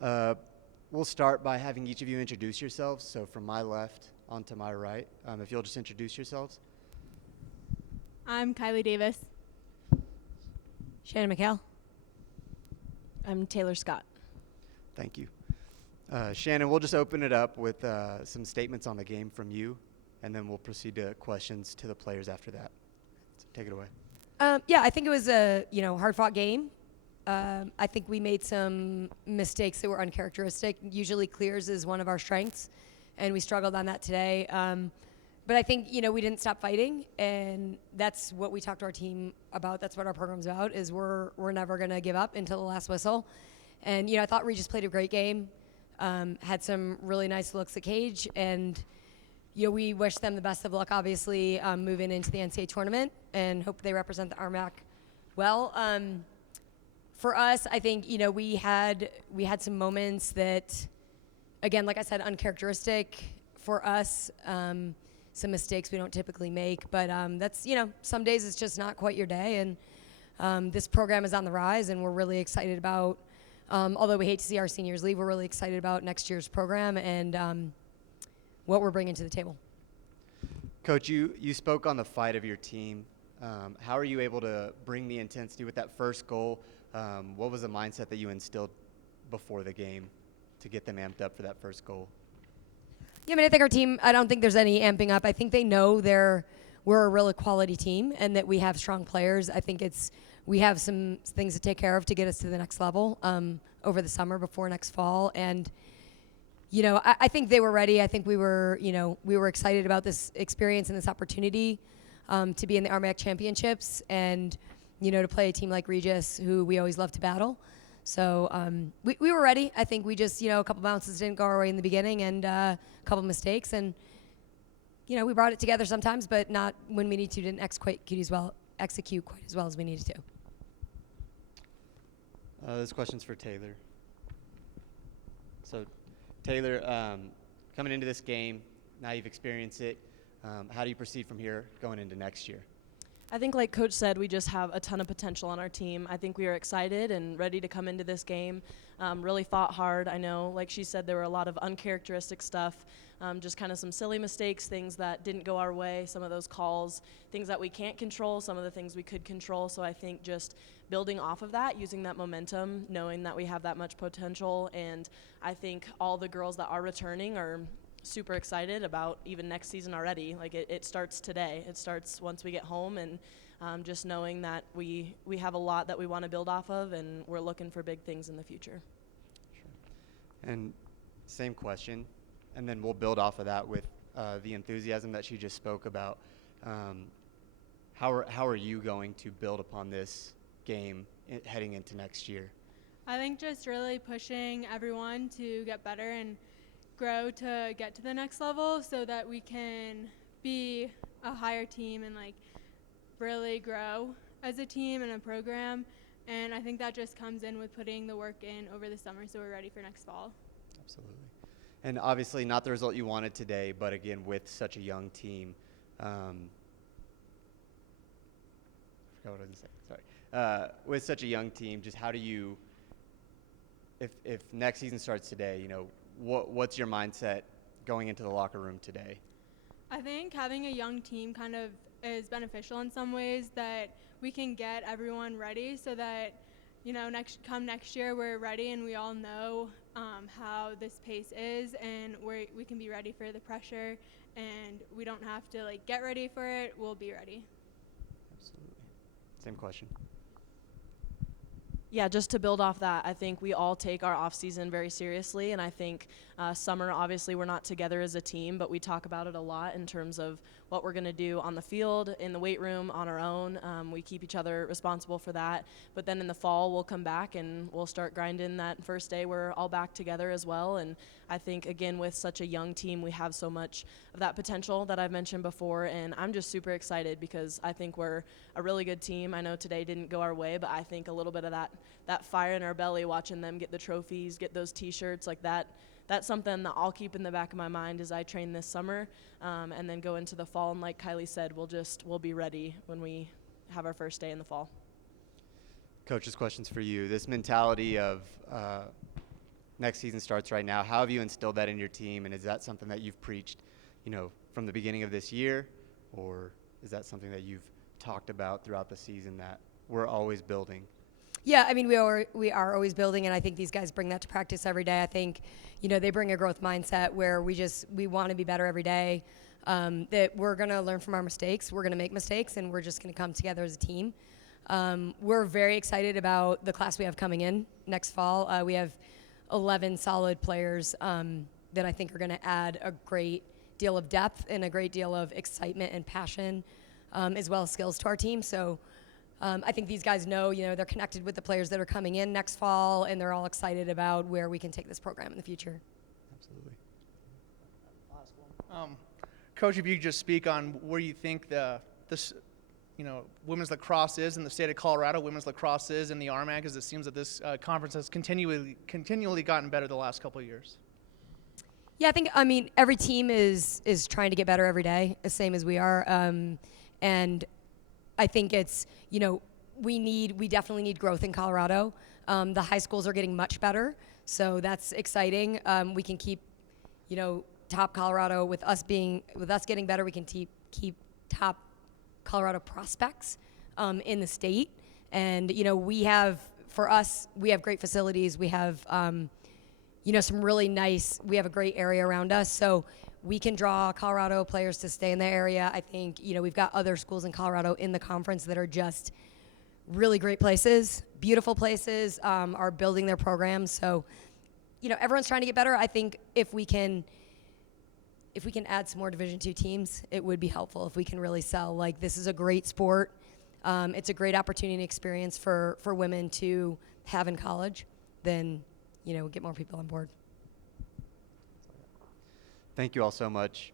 Uh, we'll start by having each of you introduce yourselves. So from my left onto my right, if you'll just introduce yourselves. I'm Kiley Davis. Shannon McHale. I'm Taylor Scott. Thank you. Shannon, we'll just open it up with some statements on the game from you, and then we'll proceed to questions to the players after that. So take it away. Yeah, I think it was a hard-fought game. I think we made some mistakes that were uncharacteristic. Usually clears is one of our strengths, and we struggled on that today. But I think we didn't stop fighting, and that's what we talked to our team about. That's what our program's about. Is we're never gonna give up until the last whistle. And I thought Regis played a great game. Had some really nice looks at Cage, and we wish them the best of luck, obviously, moving into the NCAA tournament, and hope they represent the RMAC well. For us, I think we had some moments that, again, like I said, uncharacteristic for us. Some mistakes we don't typically make, but that's some days it's just not quite your day, and this program is on the rise, and we're really excited about. Although we hate to see our seniors leave, we're really excited about next year's program and what we're bringing to the table. Coach, you spoke on the fight of your team. How are you able to bring the intensity with that first goal? What was the mindset that you instilled before the game to get them amped up for that first goal? Yeah, I think our team, I don't think there's any amping up. I think they know we're a really quality team and that we have strong players. I think we have some things to take care of to get us to the next level over the summer before next fall. And, I think they were ready. I think we were excited about this experience and this opportunity to be in the RMAC championships and, to play a team like Regis, who we always love to battle. So we were ready. I think we just, a couple bounces didn't go our way in the beginning and a couple mistakes. And, we brought it together sometimes, but not when we need to. Didn't execute quite as well as we needed to. This question's for Taylor. So, Taylor, coming into this game, now you've experienced it. How do you proceed from here going into next year? I think, like Coach said, we just have a ton of potential on our team. I think we are excited and ready to come into this game. Really fought hard. I know, like she said, there were a lot of uncharacteristic stuff, just kind of some silly mistakes, things that didn't go our way, some of those calls, things that we can't control, some of the things we could control. So I think just building off of that, using that momentum, knowing that we have that much potential. And I think all the girls that are returning are super excited about even next season already. Like it starts today. It starts once we get home, and just knowing that we have a lot that we want to build off of, and we're looking for big things in the future. Sure. And same question, and then we'll build off of that with the enthusiasm that she just spoke about. How are you going to build upon this game heading into next year? I think just really pushing everyone to get better and grow to get to the next level so that we can be a higher team and really grow as a team and a program. And I think that just comes in with putting the work in over the summer so we're ready for next fall. Absolutely. And obviously not the result you wanted today, but again, with such a young team, I forgot what I was going to say, sorry. With such a young team, just how do you, if next season starts today, what's your mindset going into the locker room today? I think having a young team kind of is beneficial in some ways, that we can get everyone ready so that, next year we're ready and we all know how this pace is, and we can be ready for the pressure, and we don't have to get ready for it. We'll be ready. Absolutely. Same question. Yeah, just to build off that, I think we all take our off season very seriously, and I think summer, obviously we're not together as a team, but we talk about it a lot in terms of what we're going to do on the field, in the weight room, on our own. We keep each other responsible for that, but then in the fall we'll come back and we'll start grinding that first day. We're all back together as well, and I think, again, with such a young team, we have so much of that potential that I've mentioned before, and I'm just super excited because I think we're a really good team. I know today didn't go our way, but I think a little bit of that fire in our belly, watching them get the trophies, get those T-shirts, that's something that I'll keep in the back of my mind as I train this summer, and then go into the fall. And like Kiley said, we'll be ready when we have our first day in the fall. Coach, this question's for you. This mentality of next season starts right now. How have you instilled that in your team, and is that something that you've preached, from the beginning of this year, or is that something that you've talked about throughout the season that we're always building? Yeah, I mean, we are always building, and I think these guys bring that to practice every day. I think, they bring a growth mindset where we want to be better every day, that we're going to learn from our mistakes. We're going to make mistakes, and we're just going to come together as a team. We're very excited about the class we have coming in next fall. We have 11 solid players that I think are going to add a great deal of depth and a great deal of excitement and passion, as well as skills to our team. So I think these guys know, they're connected with the players that are coming in next fall, and they're all excited about where we can take this program in the future. Absolutely. Coach, if you could just speak on where you think this women's lacrosse is in the state of Colorado, women's lacrosse is in the RMAC, as it seems that this conference has continually gotten better the last couple of years. Yeah, I mean, every team is trying to get better every day, the same as we are. And I think it's, we definitely need growth in Colorado. The high schools are getting much better, so that's exciting. We can keep, top Colorado with us getting better. We can keep top Colorado prospects in the state. And, we have great facilities. We have, some really we have a great area around us. So we can draw Colorado players to stay in the area. I think, we've got other schools in Colorado in the conference that are just really great places, beautiful places, are building their programs. So, everyone's trying to get better. I think if we can add some more Division II teams, it would be helpful if we can really sell. Like, this is a great sport. It's a great opportunity and experience for women to have in college. Then, get more people on board. Thank you all so much.